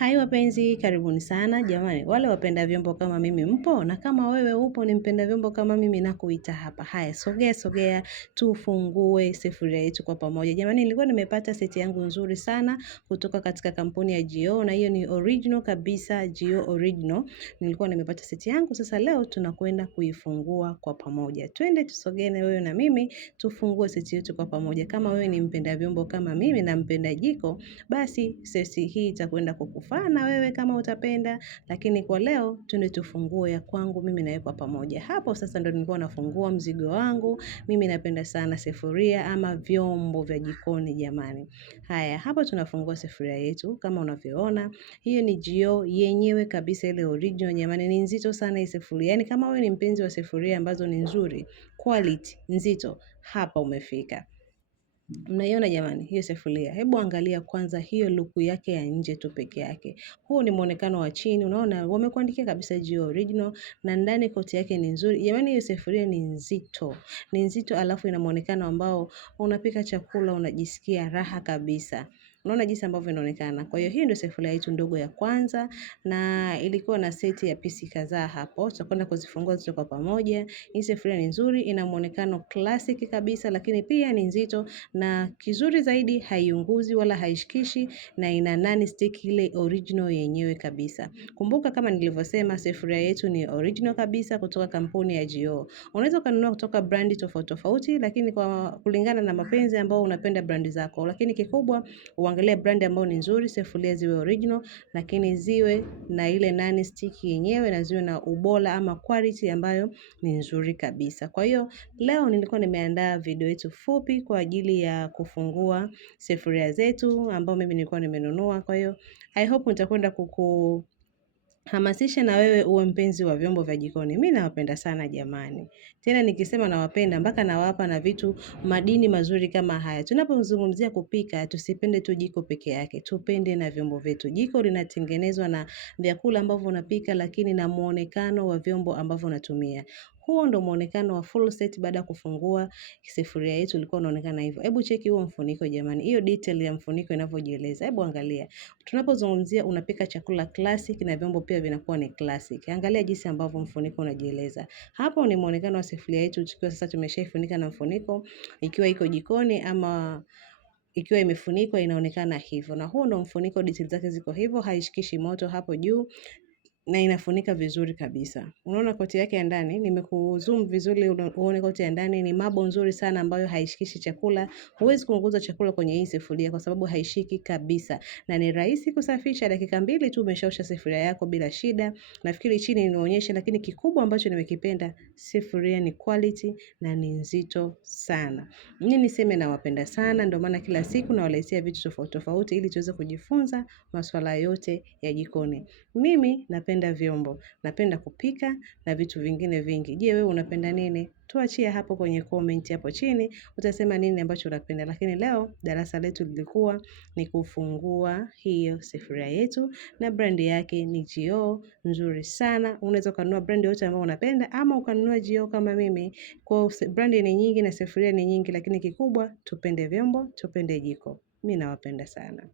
Hai wapenzi, karibuni sana. Jamani, wale wapenda vyombo kama mimi mpo? Na kama wewe upo ni mpenda vyombo kama mimi nakuita hapa. Haya, sogea, tufungue sufuria yetu kwa pamoja. Jamani, nilikuwa nimepata seti yangu nzuri sana kutoka katika kampuni ya Gio, na hiyo ni original kabisa, Gio original. Nilikuwa nimepata seti yangu, sasa leo tunakwenda kuifungua kwa pamoja. Twende tusogee na wewe na mimi, tufungue seti yetu kwa pamoja. Kama wewe ni mpenda vyombo kama mimi na mpenda jiko, basi sesi hii itakwenda kukufaa na wewe kama utapenda, lakini kwa leo twende tufungue ya kwangu mimi na wewe kwa pamoja. Hapo sasa ndo nilikuwa nafungua mzigo wangu. Mimi napenda sana sufuria ama vyombo vya jikoni jamani. Haya, hapo tunafungua sufuria yetu kama unavyoona. Hiyo ni Gio yenyewe kabisa, ile original jamani, ni nzito sana hii sufuria. Yaani kama wewe ni mpenzi wa sufuria ambazo ni nzuri, quality, nzito, hapa umefika. Mnaiona jamani hiyo sufuria. Hebu angalia kwanza hiyo luku yake ya nje tu peke yake. Huu ni muonekano wa chini. Unaona wamekuandikia kabisa Gio original na ndani koti yake ni nzuri. Jamani hiyo sufuria ni nzito. Ni nzito alafu ina muonekano ambao unapika chakula unajisikia raha kabisa. Unaona jinsi ambavyo inaonekana. Kwa hiyo hii ndio sufuria yetu ndogo ya kwanza na ilikuwa na seti ya pisi kadhaa hapo. Tutakwenda kuzifungua zote kwa pamoja. Hii sufuria ni nzuri, ina muonekano classic kabisa, lakini pia ni nzito na kizuri zaidi haiunguzi wala haishikishi na ina nani stick ile original yenyewe kabisa. Kumbuka kama nilivyosema sufuria yetu ni original kabisa kutoka kampuni ya Gio. Unaweza kununua kutoka brandi tofauti tofauti, lakini kwa kulingana na mapenzi ambao unapenda brandi zako. Lakini kikubwa uangalie brandi ambao ni nzuri, sufuria ziwe original, lakini ziwe na ile nani stick yenyewe na ziwe na ubora ama quality ambayo ni nzuri kabisa. Kwa hiyo leo nilikuwa nimeandaa video yetu fupi kwa ajili ya kufungua sufuria zetu ambao mimi nilikuwa nimenunua. Kwa hiyo I hope nitakwenda hamasisha na wewe uwe mpenzi wa vyombo vya jikoni. Mimi nawapenda sana jamani. Tena nikisema nawapenda mpaka nawapa na vitu madini mazuri kama haya. Tunapozungumzia kupika, tusipende tu jiko peke yake. Tupende na vyombo vyetu. Jiko linatengenezwa na vyakula ambavyo unapika, lakini na muonekano wa vyombo ambavyo unatumia. Huo ndo muonekano wa full set baada kufungua sufuria yetu ilikuwa inaonekana hivyo. Hebu cheki huo mfuniko jamani. Hiyo detail ya mfuniko inavyojieleza. Hebu angalia. Tunapozungumzia unapika chakula classic na vyombo pia vinakuwa ni classic. Angalia jinsi ambavyo mfuniko unajieleza. Hapo ni muonekano wa sufuria yetu tukiwa sasa tumeshaifunika na mfuniko, ikiwa iko jikoni ama ikiwa imefunikwa inaonekana hivyo. Na huo ndo mfuniko, detail zake ziko hivyo, haishikishi moto hapo juu na inafunika vizuri kabisa. Unaona koti yake ya ndani, nimekuzoom vizuri uone koti ya ndani, ni mabo nzuri sana ambayo haishikishi chakula. Huwezi kuunguza chakula kwenye hii sufuria kwa sababu haishiki kabisa. Na ni rahisi kusafisha, dakika 2 tu umeshaosha sufuria yako bila shida. Nafikiri chini inaonyesha, lakini kikubwa ambacho nimekipenda, sufuria ni quality na ni nzito sana. Mimi niseme nawapenda sana, ndio maana kila siku nawaletea vitu tofauti tofauti ili tuweze kujifunza masuala yote ya jikoni. Mimi napenda vyombo, napenda kupika na vitu vingine vingi. Je, wewe unapenda nini? Tuachie hapo kwenye comment hapo chini, utasema nini ambacho unapenda. Lakini leo darasa letu lilikuwa ni kufungua hiyo sufuria yetu na brand yake ni Gio, nzuri sana. Unaweza kununua brand yote ambayo unapenda ama ukanunua Gio kama mimi. Kwa brand ni nyingi na sufuria ni nyingi, lakini kikubwa tupende vyombo, tupende jiko. Mimi nawapenda sana.